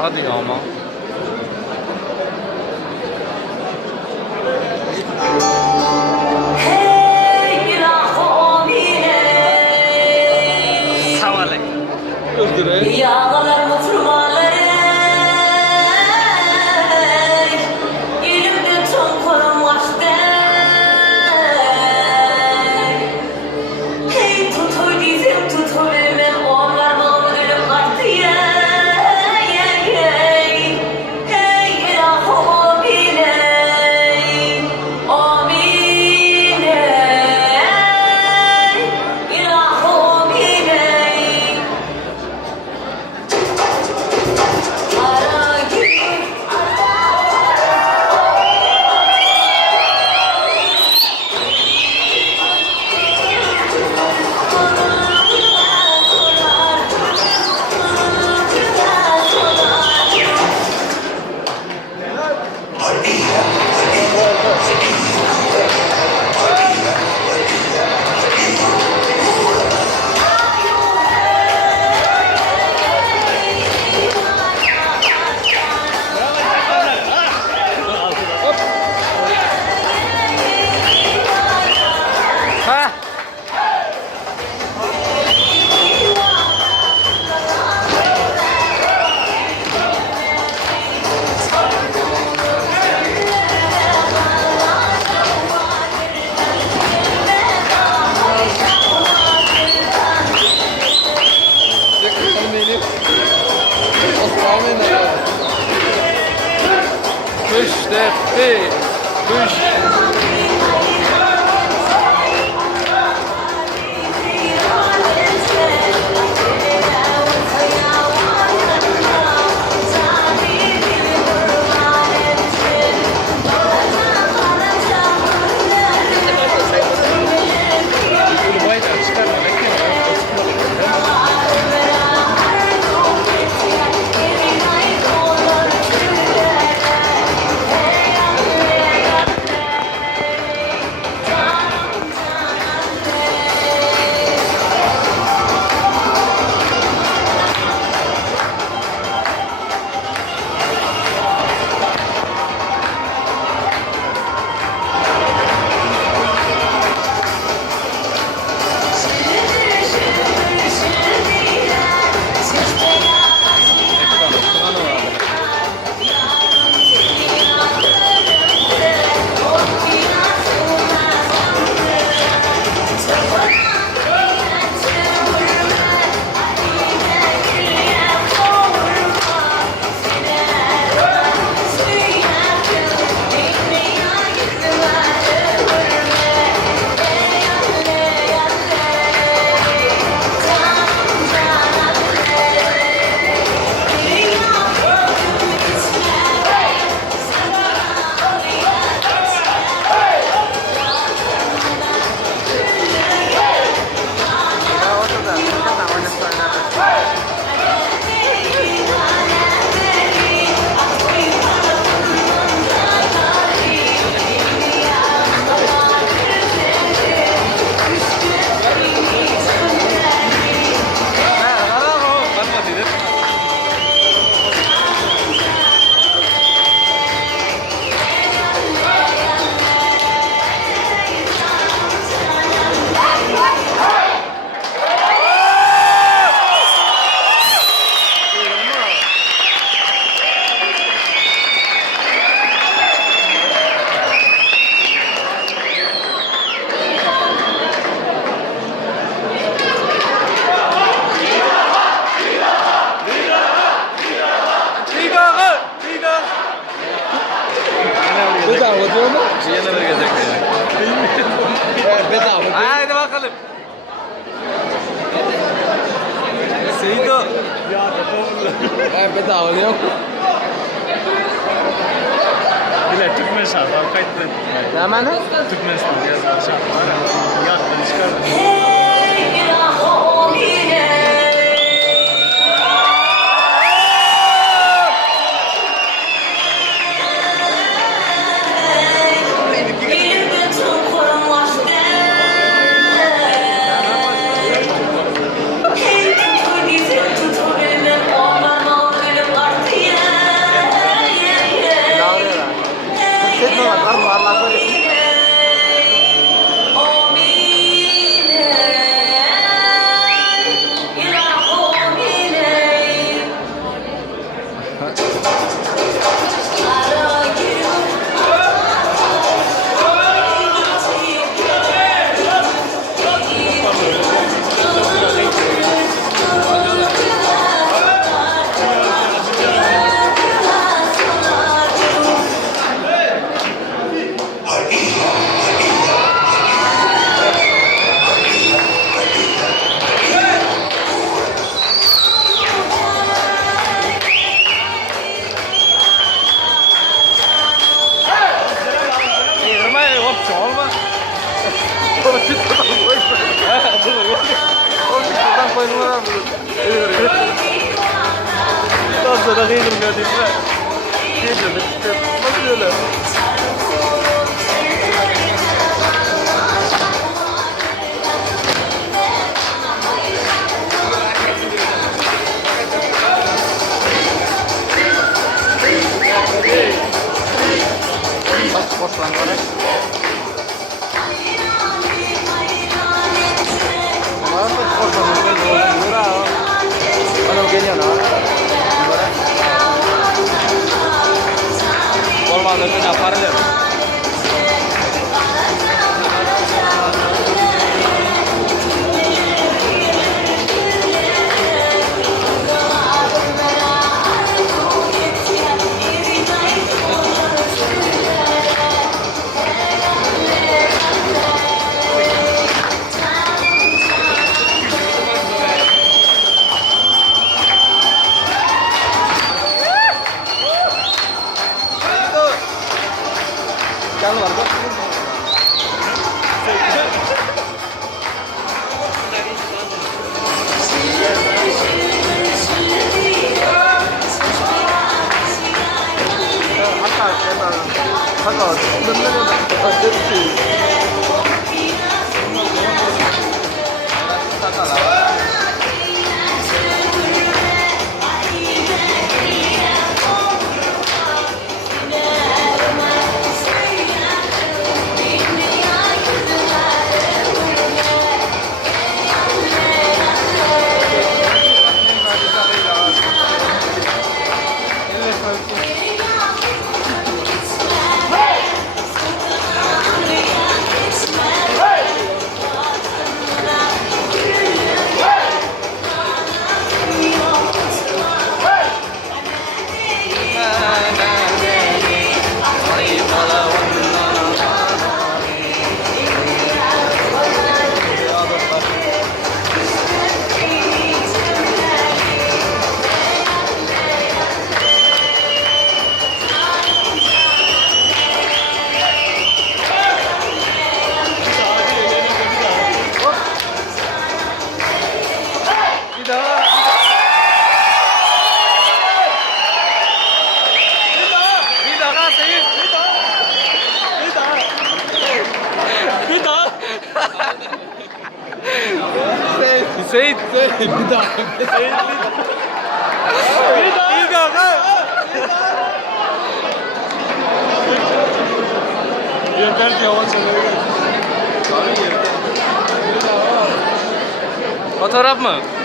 Hadi ya ama. Savale. Öldüre. Yağlarımı fırmaları elimde tonkarım açtı. Hey tutur dizim tutur elimim onlar bağımın ölüm kaçtı ya. Hey ilahım bile amine ilahım bile. Ha? Müştefi. Bedava diyor mu? Yine bir gezek Bedava diyor. Haydi bakalım. Seydo. Bedava diyor. Bile Türkmen şartlar kayıtlı. Ne mana? Türkmen şartlar. Yattın çıkardın. Hey ilahım bile elimde tonkarım açtı. Hey tutur dizim tutur elimim onlar bağımın ölüm kaçtı ya. sonra kıydım gördüğüm var. Kıydım işte. Nasıl öyle? Boş lan var. Ano ganyan no? Formal na na parallel. Jangan lupa. Hüseyin. Bir daha. Bir daha. Yeter ki hava çalıyor. Fotoğraf mı?